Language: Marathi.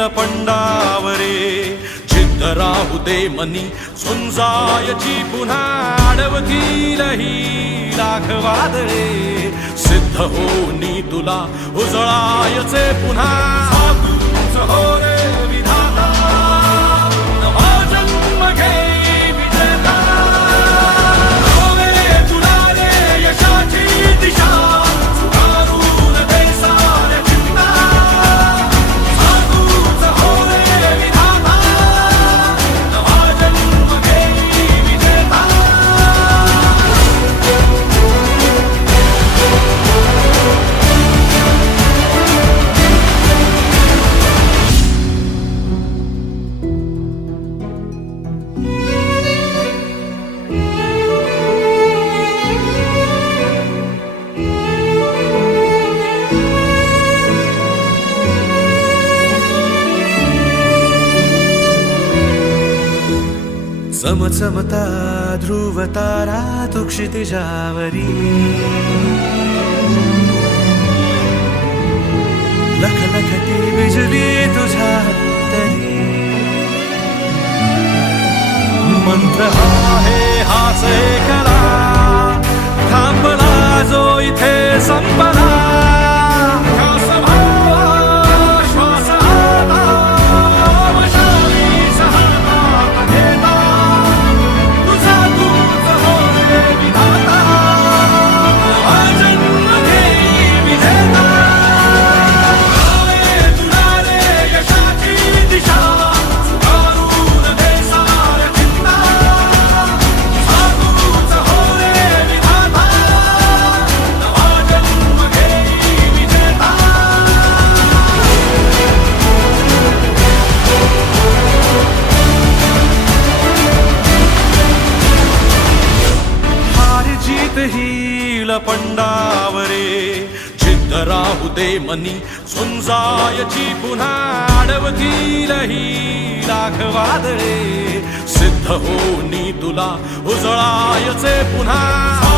येईल पंडावरे. जिद्द राहू दे मनी सुंजायची पुन्हा अडवतील ही दाखवादळे सिद्ध होनी तुला उजळायचे पुन्हा चमचमता ध्रुवतारा तारा क्षितिजावरी लख लखती बिजली तुझ्या तरी। मंत्र जीत पंडावरे. जिद्द राहू दे मनी झुंजायची पुन्हा अडवतील ही दाखवादळे सिद्ध होनी तुला उजळायचे पुन्हा.